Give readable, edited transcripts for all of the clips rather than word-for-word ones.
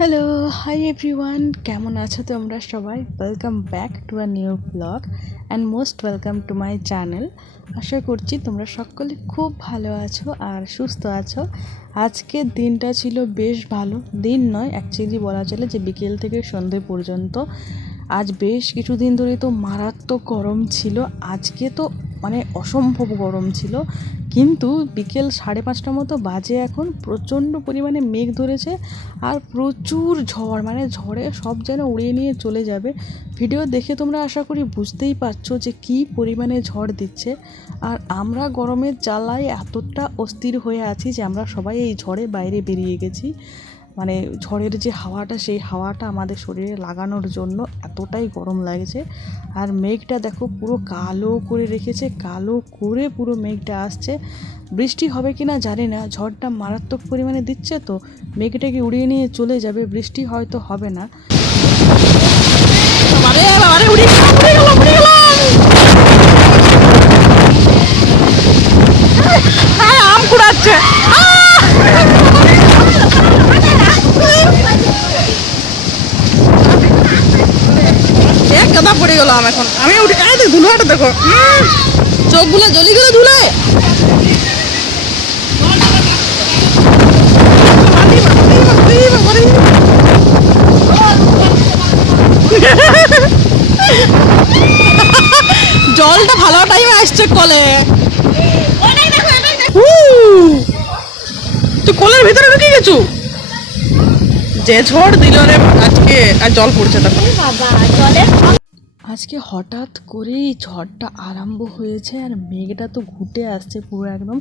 Hello, hi everyone, কেমন আছো তোমরা সবাই? Welcome back to a new blog and most welcome to my channel. আশা করছি তোমরা সকলে খুব ভালো আছো আর সুস্থ আছো। আজকের দিনটা ছিল বেশ ভালো, দিন নয় অ্যাকচুয়ালি বলা চলে যে বিকেল থেকে সন্ধে পর্যন্ত। আজ বেশ কিছুদিন ধরে তো মারাত্মক গরম ছিল, আজকে তো মানে অসম্ভব গরম ছিল। কিন্তু বিকেল 5:30 মতো বাজে, এখন প্রচণ্ড পরিমাণে মেঘ ধরেছে আর প্রচুর ঝড়, মানে ঝড়ে সব যেন উড়িয়ে নিয়ে চলে যাবে। ভিডিও দেখে তোমরা আশা করি বুঝতেই পারছো যে কী পরিমাণে ঝড় দিচ্ছে। আর আমরা গরমের জ্বালায় এতটা অস্থির হয়ে আছি যে আমরা সবাই এই ঝড়ে বাইরে বেরিয়ে গেছি। মানে ঝড়ের যে হাওয়াটা, সেই হাওয়াটা আমাদের শরীরে লাগানোর জন্য এতটাই গরম লাগছে। আর মেঘটা দেখো পুরো কালো করে রেখেছে, কালো করে পুরো মেঘটা আসছে। বৃষ্টি হবে কি না জানি না, ঝড়টা মারাত্মক পরিমাণে দিচ্ছে তো মেঘটাকে উড়িয়ে নিয়ে চলে যাবে, বৃষ্টি হয়তো হবে না। আম কুড়াচ্ছে, কাদা পড়ে গেলাম। এখন আমি উঠে ধুলোটা দেখো, চোখগুলো জলি গেলে ধুলে। জলটা ভালো টাইমে আসছে কলে। তুই কলের ভিতরে ঢুকে গেছু? যে ঝড় দিল রে আজকে, আর জল পড়ছে তখন। আজকে হঠাৎ করেই ঝড়টা আরম্ভ হয়েছে আর মেঘটা তো ঘুটে আসছে পুরো, একদম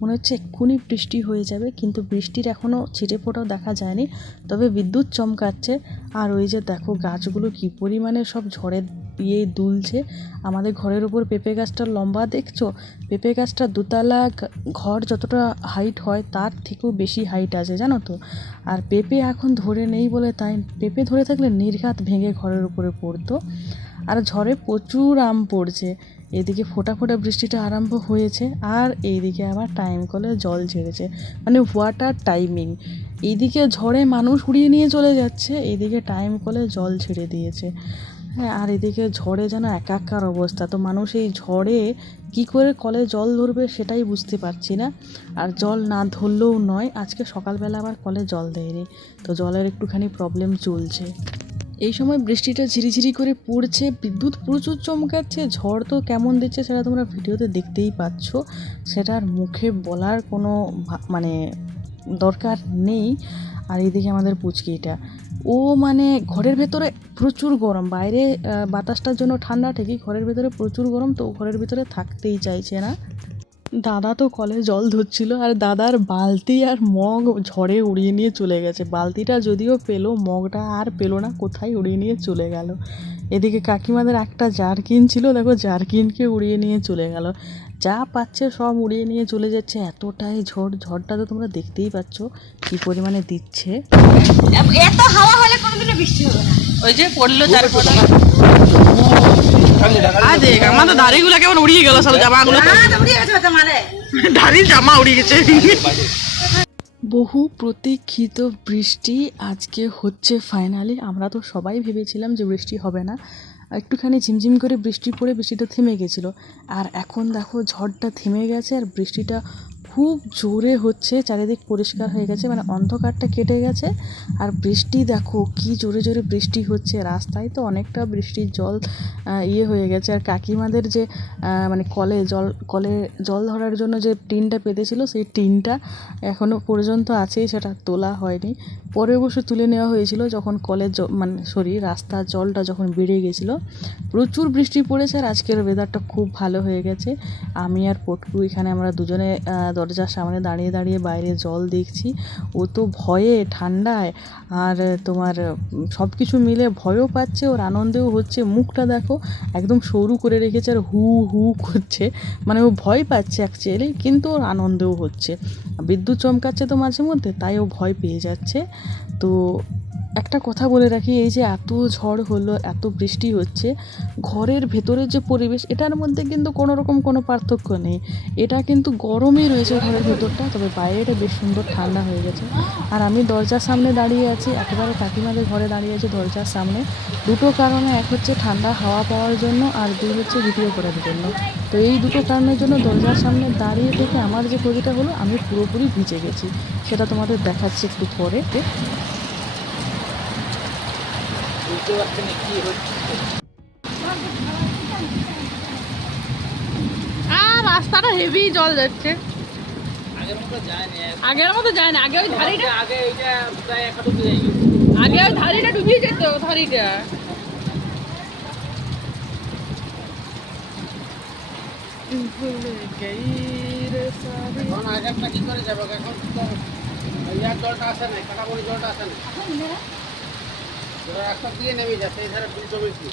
মনে হচ্ছে এক্ষুনি বৃষ্টি হয়ে যাবে, কিন্তু বৃষ্টির এখনও ছিটে ফোঁটাও দেখা যায়নি। তবে বিদ্যুৎ চমকাচ্ছে। আর ওই যে দেখো গাছগুলো কী পরিমাণে সব ঝড়ের ইয়ে দুলছে। আমাদের ঘরের উপর পেঁপে গাছটা লম্বা দেখছো, পেঁপে গাছটা দোতলা ঘর যতটা হাইট হয় তার থেকেও বেশি হাইট আছে জানো তো। আর পেঁপে এখন ধরে নেই বলে, তাই পেঁপে ধরে থাকলে নির্ঘাত ভেঙে ঘরের উপরে পড়তো। আর ঝড়ে প্রচুর আম পড়ছে। এদিকে ফোঁটা ফোঁটা বৃষ্টিটা আরম্ভ হয়েছে আর এইদিকে আবার টাইম কলে জল ঝেড়েছে, মানে ওয়াটার টাইমিং। এইদিকে ঝড়ে মানুষ উড়িয়ে নিয়ে চলে যাচ্ছে, এইদিকে টাইম কলে জল ছেড়ে দিয়েছে। হ্যাঁ, আর এদিকে ঝড়ে যেন একাকার অবস্থা। তো মানুষ এই ঝড়ে কি করে কলে জল ধরবে সেটাই বুঝতে পারছি না। আর জল না ধরলেও নয়, আজকে সকালবেলা আবার কলে জল দেয়নি, তো জলের একটুখানি প্রবলেম চলছে। এই সময় বৃষ্টিটা ঝিরিঝিরি করে পড়ছে, বিদ্যুৎ প্রচুর চমকাচ্ছে, ঝড় তো কেমন দিচ্ছে সেটা তোমরা ভিডিওতে দেখতেই পাচ্ছ, সেটার মুখে বলার কোনো মানে দরকার নেই। আর এইদিকে আমাদের পুচকিটা, ও মানে ঘরের ভেতরে প্রচুর গরম, বাইরে বাতাসটার জন্য ঠান্ডা ঠিকই, ঘরের ভেতরে প্রচুর গরম, তো ঘরের ভেতরে থাকতেই চাইছে না। দাদা তো কলে জল ধরছিল আর দাদার বালতি আর মগ ঝড়ে উড়িয়ে নিয়ে চলে গেছে। বালতিটা যদিও পেলো, মগটা আর পেলো না, কোথায় উড়িয়ে নিয়ে চলে গেল। এদিকে কাকিমাদের একটা জারকিন ছিল, দেখো জারকিনকে উড়িয়ে নিয়ে চলে গেল। যা পাচ্ছে সব উড়িয়ে নিয়ে চলে যাচ্ছে, এতটাই ঝড়। ঝড়টা তো তোমরা দেখতেই পাচ্ছ কি পরিমাণে দিচ্ছে। এত হাওয়া হলে কোনোদিনও বৃষ্টি হবে না। ওই যে পড়লো চার ফোঁটা। দেখ আমাদের দাড়িগুলো কেমন উড়িয়ে গেল, সব জামাগুলো দাড়ির জামা উড়িয়ে গেছে। বহু প্রতীক্ষিত বৃষ্টি আজকে হচ্ছে ফাইনালি। আমরা তো সবাই ভেবেছিলাম যে বৃষ্টি হবে না, একটুখানি ঝিমঝিম করে বৃষ্টি পড়ে বৃষ্টিটা থেমে গেছিলো। আর এখন দেখো ঝড়টা থেমে গেছে আর বৃষ্টিটা খুব জোরে হচ্ছে, চারিদিক পরিষ্কার হয়ে গেছে, মানে অন্ধকারটা কেটে গেছে। আর বৃষ্টি দেখো কি জোরে জোরে বৃষ্টি হচ্ছে, রাস্তায় তো অনেকটা বৃষ্টির জল ইয়ে হয়ে গেছে। আর কাকিমাদের যে মানে কলে জল ধরার জন্য যে টিনটা পেতেছিল, সেই টিনটা এখনও পর্যন্ত আছেই, সেটা তোলা হয়নি। পরে অবশ্য তুলে নেওয়া হয়েছিল যখন রাস্তার জলটা যখন বেড়ে গেছিলো। প্রচুর বৃষ্টি পড়েছে আর আজকের ওয়েদারটা খুব ভালো হয়ে গেছে। আমি আর পটকু এখানে আমরা দুজনে দরজার সামনে দাঁড়িয়ে দাঁড়িয়ে বাইরে জল দেখছি। ও তো ভয়ে ঠান্ডায় আর তোমার সব কিছু মিলে ভয়ও পাচ্ছে, ওর আনন্দেও হচ্ছে। মুখটা দেখো একদম সরু করে রেখেছে আর হু হু করছে, মানে ও ভয় পাচ্ছে অ্যাকচুয়ালি, কিন্তু ওর আনন্দেও হচ্ছে। বিদ্যুৎ চমকাচ্ছে তো মাঝে মধ্যে, তাই ও ভয় পেয়ে যাচ্ছে। তো একটা কথা বলে রাখি, এই যে এত ঝড় হলো, এত বৃষ্টি হচ্ছে, ঘরের ভেতরের যে পরিবেশ এটার মধ্যে কিন্তু কোনো রকম কোনো পার্থক্য নেই। এটা কিন্তু গরমই রয়েছে ঘরের ভেতরটা, তবে বাইরেটা বেশ সুন্দর ঠান্ডা হয়ে গেছে। আর আমি দরজার সামনে দাঁড়িয়ে আছি, একেবারে কাকিমাদের ঘরে দাঁড়িয়ে আছি দরজার সামনে। দুটো কারণে, এক হচ্ছে ঠান্ডা হাওয়া পাওয়ার জন্য, আর দুই হচ্ছে ভিডিও করার জন্য। তো এই দুটো কারণের জন্য দরজার সামনে দাঁড়িয়ে থেকে আমার যে ক্ষতিটা হলো, আমি পুরোপুরি ভিজে গেছি। সেটা তোমাদের দেখাচ্ছি একটু পরে। বুঝতে পারছেন কি হচ্ছে। আর রাস্তাটা হেভি জল যাচ্ছে, আগের মতো যায় না আগের মতো যায় না। আগে ওই ধারিটা, আগে এইটা প্রায় একটা ডুবে যাই। আগে ওই ধারিটা ডুবিয়ে যেত, ধারিটা। এখন আগেরটা কি করে যাবো, এখন তো ইয়ার জলটা আসে নাই, কাটাবড়ি জলটা আসে নাই, রাস্তা দিয়ে নেমে যাচ্ছে এই ধারে পুলিশ বেশি।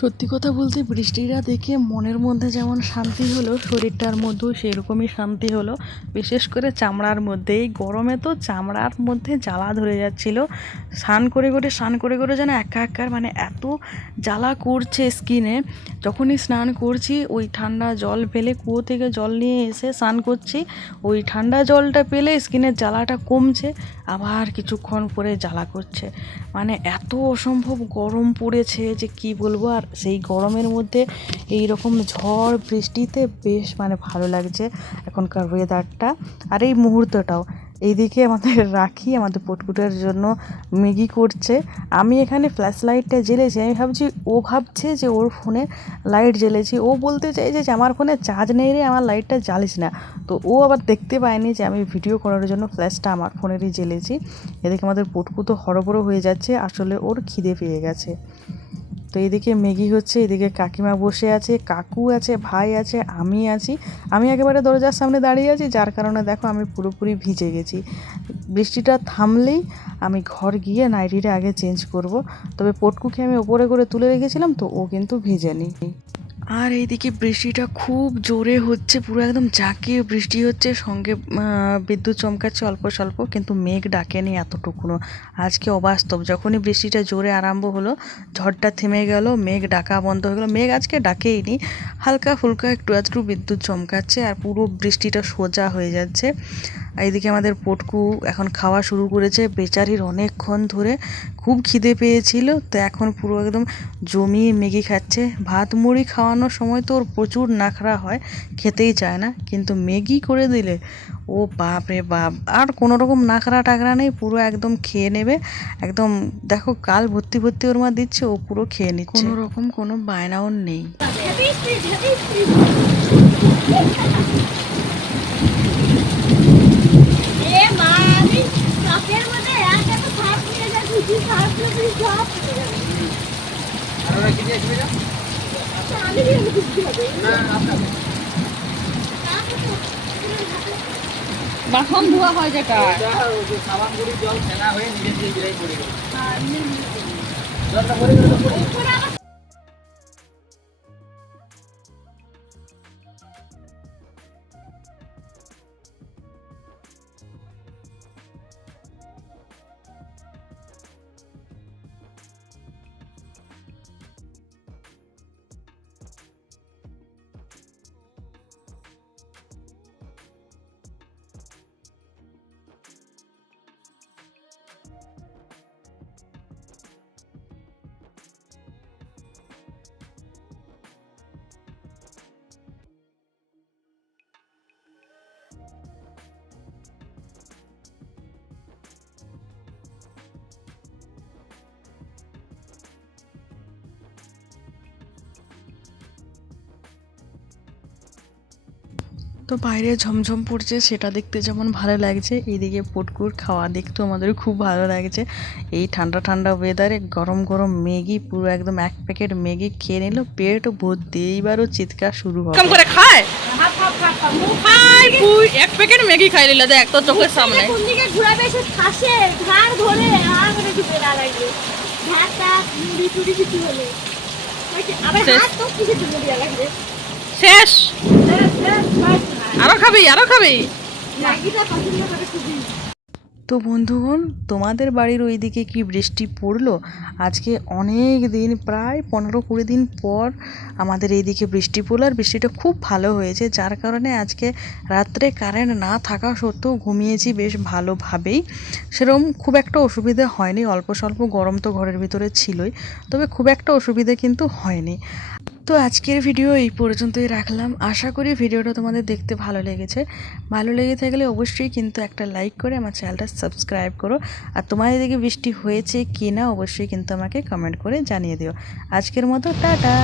সত্যি কথা বলতে বৃষ্টিটা দেখে মনের মধ্যে যেমন শান্তি হলো, শরীরটার মধ্যেও সেরকমই শান্তি হলো। বিশেষ করে চামড়ার মধ্যে, এই গরমে তো চামড়ার মধ্যে জ্বালা ধরে যাচ্ছিল। স্নান করে করে যেন একাকার, মানে এত জ্বালা করছে স্কিনে। যখনই স্নান করছি, ওই ঠান্ডা জল পেলে, কুয়ো থেকে জল নিয়ে এসে স্নান করছি, ওই ঠান্ডা জলটা পেলে স্কিনের জ্বালাটা কমছে, আবার কিছুক্ষণ পরে জ্বালা করছে। মানে এত অসম্ভব গরম পড়েছে যে কি বলবো। আর সেই গরমের মধ্যে এই রকম ঝড় বৃষ্টিতে বেশ মানে ভালো লাগছে এখনকার ওয়েদারটা, আর এই মুহূর্তটাও। এইদিকে আমাদের রাখি আমাদের পুটপুটের জন্য ম্যাগি করছে। আমি এখানে ফ্ল্যাশ লাইটটা জ্বেলেছি, আমি ভাবছি ও ভাবছে যে ওর ফোনে লাইট জ্বেলেছি, ও বলতে চাইছে যে আমার ফোনে চার্জ নেই রে, আমার লাইটটা জ্বালিস না। তো ও আবার দেখতে পায়নি যে আমি ভিডিও করার জন্য ফ্ল্যাশটা আমার ফোনেরই জ্বেলেছি। এদিকে আমাদের পুটকু তো হড়বড় হয়ে যাচ্ছে, আসলে ওর খিদে পেয়ে গেছে। তো এদিকে ম্যাগি হচ্ছে, এদিকে কাকিমা বসে আছে, কাকু আছে, ভাই আছে, আমি আছি। আমি একেবারে দরজার সামনে দাঁড়িয়ে আছি, যার কারণে দেখো আমি পুরোপুরি ভিজে গেছি। বৃষ্টিটা থামলেই আমি ঘর গিয়ে নাইটিটা আগে চেঞ্জ করব। তবে পটকুকে আমি ওপরে করে তুলে রেখেছিলাম, তো ও কিন্তু ভিজেনি। আর এইদিকে বৃষ্টিটা খুব জোরে হচ্ছে, পুরো একদম জাঁকিয়ে বৃষ্টি হচ্ছে, সঙ্গে বিদ্যুৎ চমকাচ্ছে অল্প স্বল্প, কিন্তু মেঘ ডাকেনি এতটুকুনো। আজকে অবাস্তব, যখনই বৃষ্টিটা জোরে আরম্ভ হলো, ঝড়টা থেমে গেল, মেঘ ডাকা বন্ধ হয়ে গেলো। মেঘ আজকে ডাকেইনি, হালকা ফুলকা একটু একটু বিদ্যুৎ চমকাচ্ছে, আর পুরো বৃষ্টিটা সোজা হয়ে যাচ্ছে। এইদিকে আমাদের পটকু এখন খাওয়া শুরু করেছে, বেচারির অনেকক্ষণ ধরে খুব খিদে পেয়েছিল, তো এখন পুরো একদম জমিয়ে ম্যাগি খাচ্ছে। ভাত মুড়ি খাওয়ানোর সময় তো ওর প্রচুর নাখরা হয়, খেতেই চায় না, কিন্তু ম্যাগি করে দিলে ও বাপ রে বাপ, আর কোনো রকম নাখরা টাখরা নেই, পুরো একদম খেয়ে নেবে একদম। দেখো কাল ভর্তি ভর্তি ওর মা দিচ্ছে, ও পুরো খেয়ে নিচ্ছে, কোনো রকম কোনো বায়নাও নেই। এ মা, আমি চকের মধ্যে এক এত সাপ নিয়ে যাচ্ছি, কি সাপ নিয়ে সব নিয়ে যাবে। আর ওরা কি দিয়ে না আমি দিয়ে কিছু হবে না আপনার বাসন ধোয়া হয় যেটা, সাবান গুঁড়ি জল ফেলা হয়ে নিজে দিয়ে বিরাই পড়ে গেল, জলটা পড়ে গেলে তো পড়ে গেল। তো বাইরে ঝমঝম পড়ছে, সেটা দেখতে যেমন ভালো লাগছে, এইদিকে পুটকুর খাওয়া দেখতেও আমাদের খুব ভালো লাগছে। এই ঠান্ডা ঠান্ডা ওয়েদারে গরম গরম ম্যাগি, পুরো একদম 1 প্যাকেট ম্যাগি খেয়ে নিল, পেট ভর্তি। এইবারও চিৎকার শুরু হবে। কম করে খায়, হাফ হাফ হাফ হাফ মুখ খায় পুই 1 প্যাকেট ম্যাগি খাই নিল, দেখ তোর চোখের সামনে। কোন দিকে ঘুরাবে সে খাসে ঘাড় ধরে আর করে ঢুকে না লাগবে ঘাটা মুড়ি টুড়ি কিছু হলে আবার শেষ। হাত তো কিছু ঢুকে দেওয়া লাগবে শেষ, আরো খাবি আরো খাবি। ম্যাগিটা পছন্দ করে খুবই। তো বন্ধুগণ, তোমাদের বাড়ির ওইদিকে কি বৃষ্টি পড়লো? আজকে অনেক দিন, প্রায় 15-20 দিন পর আমাদের এইদিকে বৃষ্টি পড়লো, আর বৃষ্টিটা খুব ভালো হয়েছে, যার কারণে আজকে রাত্রে কারেন্ট না থাকা সত্ত্বেও ঘুমিয়েছি বেশ ভালোভাবেই। সেরকম খুব একটা অসুবিধে হয়নি, অল্প স্বল্প গরম তো ঘরের ভিতরে ছিলই, তবে খুব একটা অসুবিধে কিন্তু হয়নি। তো আজকের ভিডিও এই পর্যন্তই রাখলাম। আশা করি ভিডিওটা তোমাদের দেখতে ভালো লেগেছে। ভালো লেগে থাকলে অবশ্যই কিন্তু একটা লাইক করে আমার চ্যানেলটা সাবস্ক্রাইব করো। আর তোমাদের দিকে বৃষ্টি হয়েছে কি না অবশ্যই কিন্তু আমাকে কমেন্ট করে জানিয়ে দিও। আজকের মতো টাটা।